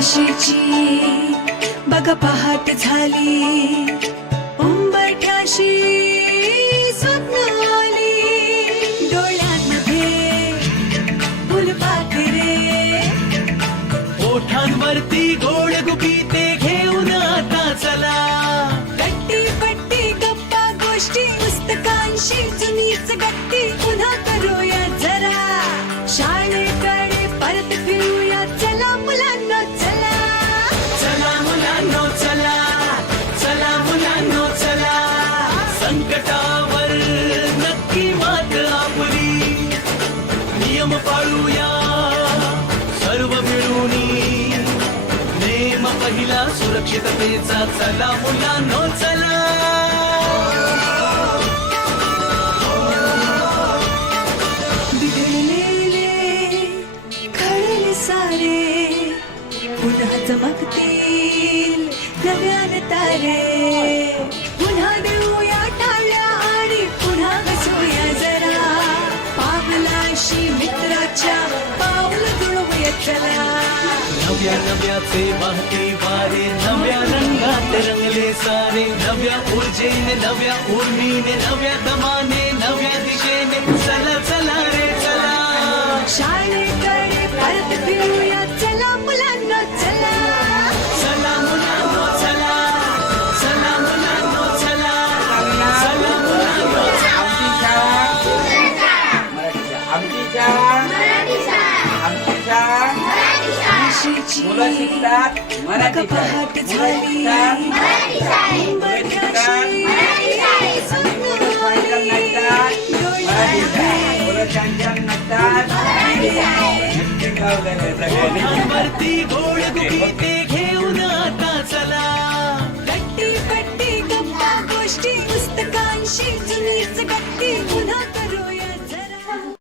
आशेची बघा पहाट झाली. उंबरठ्याशी स्वप्न आली. डोळ्यांमध्ये फुलपाखरे. ओठांवरती गोड गुपिते घेऊन आता चला. गट्टी पट्टी गप्पा गोष्टी पुस्तकांशी जुनीच गट्टी. पाळूया. सर्व मिळून नेम पहिला सुरक्षिततेचा चला मुलांनो चला. सारे पुन्हा चमकतील नव्यान तारे. चला. नव्या नव्याचे वाहते वारे नव्या रंगात रंगले सारे नव्या ऊर्जेने नव्या उर्मीने नव्या दमाने नव्या दिशेने. चला चला रे चला. शाळेकडे परत फिरूया चला मुलांना चला. चला मुलांनो चला. चला मुलांनो चला. चला मुलांनो आमची शाळा आमची शाळा आशेची मुलं शिकतात मराठी शाळेत. मुलं झाली. शिकतात मुलं. मराठी वरती गोड गुपिते घेऊन आता चला. गट्टी पट्टी गप्पा गोष्टी पुस्तकांशी जुनीच गट्टी. पुन्हा